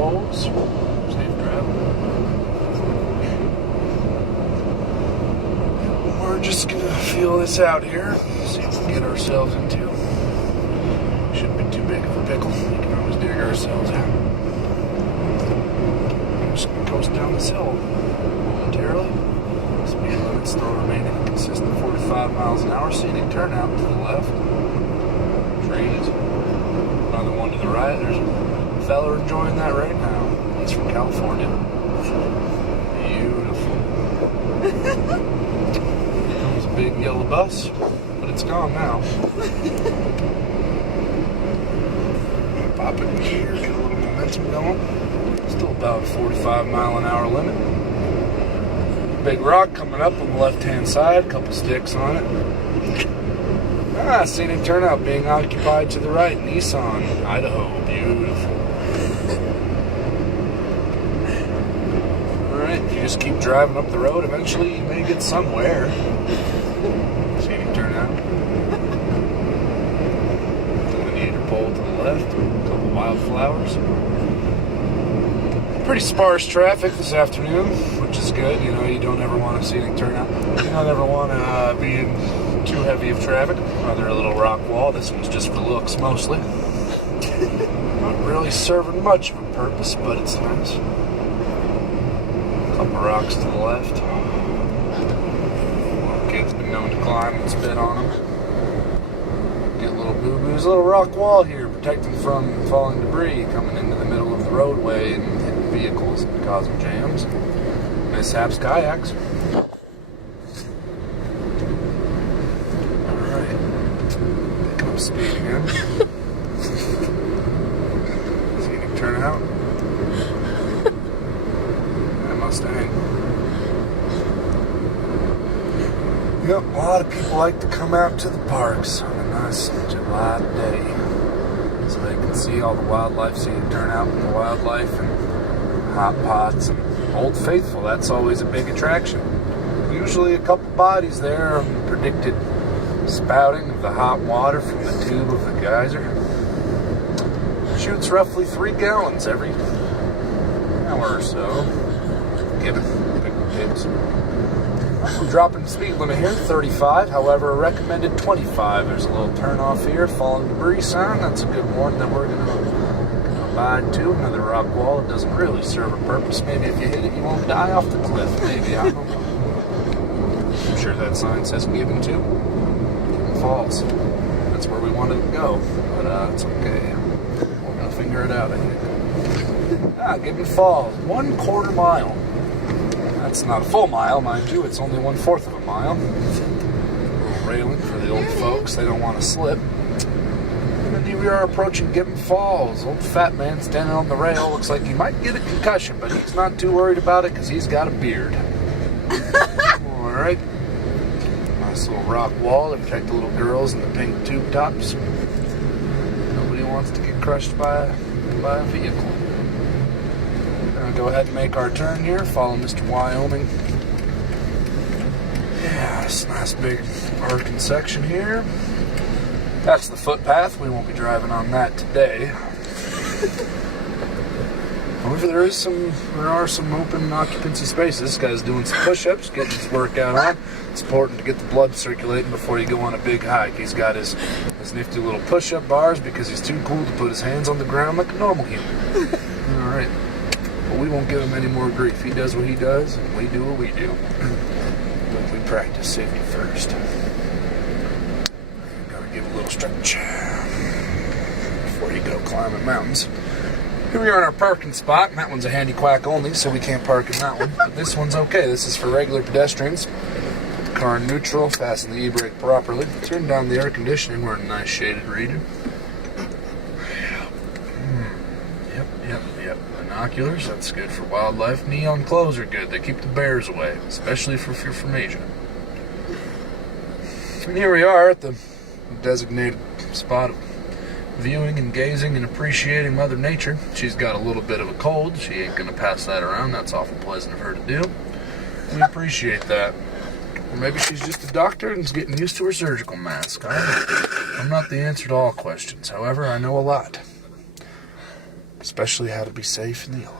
poles. Safe driving. We're just gonna feel this out here. See what we can get ourselves into. Shouldn't be too big of a pickle. We can always dig ourselves out. We're just gonna coast down this hill momentarily. Speed limit still remaining a consistent 45 miles an hour. Scenic turnout to the left. Trees. Another one to the right. There's a fella enjoying that right now. He's from California. Beautiful. That was a big yellow bus, but it's gone now. Pop it in gear, get a little momentum going. Still about 45 mile an hour limit. Big rock coming up on the left-hand side, couple sticks on it. Scenic turnout being occupied to the right. Nissan, Idaho, beautiful. Alright, if you just keep driving up the road, eventually you may get somewhere. Scenic turnout. Delineator pole to the left, a couple wildflowers. Pretty sparse traffic this afternoon, which is good. You know, you don't ever want a scenic turnout. You don't ever want to be in too heavy of traffic. Another little rock wall. This one's just for looks mostly. Not really serving much of a purpose, but it's nice. Couple rocks to the left. Little kids been known to climb and spit on them. Get little boo-boos. A little rock wall here, protecting from falling debris coming into the middle of the roadway and hitting vehicles and causing jams. Mishaps, kayaks. Speed again. Scenic turnout. That Mustang. Yep, a lot of people like to come out to the parks on a nice July day so they can see all the wildlife, scenic turnout with the wildlife and hot pots and Old Faithful. That's always a big attraction. Usually a couple bodies there on the predicted spouting of the hot water from the tube of the geyser. Shoots roughly 3 gallons every hour or so. Given pigs. I'm dropping the speed limit here, 35. However, a recommended 25. There's a little turn off here, falling debris sign. That's a good warning that we're gonna abide to. Another rock wall. It doesn't really serve a purpose. Maybe if you hit it, you won't die off the cliff. Maybe, I don't know. I'm sure that sign says given to. Falls. That's where we wanted to go, but it's okay. We're gonna figure it out, I think. Gibbon Falls, 1/4 mile. That's not a full mile, mind you. It's only 1/4 of a mile. A little railing for the old folks. They don't want to slip. And here we are approaching Gibbon Falls. Old fat man standing on the rail. Looks like he might get a concussion, but he's not too worried about it because he's got a beard. All right. Nice little rock wall to protect the little girls in the pink tube tops. Nobody wants to get crushed by a vehicle. We're going to go ahead and make our turn here. Follow Mr. Wyoming. Yeah, it's a nice big parking section here. That's the footpath. We won't be driving on that today. However, there are some open occupancy spaces. This guy's doing some push-ups, getting his workout on. It's important to get the blood circulating before you go on a big hike. He's got his nifty little push-up bars because he's too cool to put his hands on the ground like a normal human. All right, but we won't give him any more grief. He does what he does, and we do what we do. But we practice safety first. Gotta give a little stretch before you go climbing mountains. Here we are in our parking spot, and that one's a handy quack only, so we can't park in that one. But this one's okay. This is for regular pedestrians. Put the car in neutral, fasten the e-brake properly, turn down the air conditioning. We're in a nice shaded region. Yep. Binoculars, that's good for wildlife. Neon clothes are good. They keep the bears away, especially if you're from Asia. And here we are at the designated spot of viewing and gazing and appreciating Mother Nature. She's got a little bit of a cold. She ain't gonna pass that around. That's awful pleasant of her to do. We appreciate that. Or maybe she's just a doctor and is getting used to her surgical mask. I'm not the answer to all questions. However, I know a lot. especially how to be safe in the elements.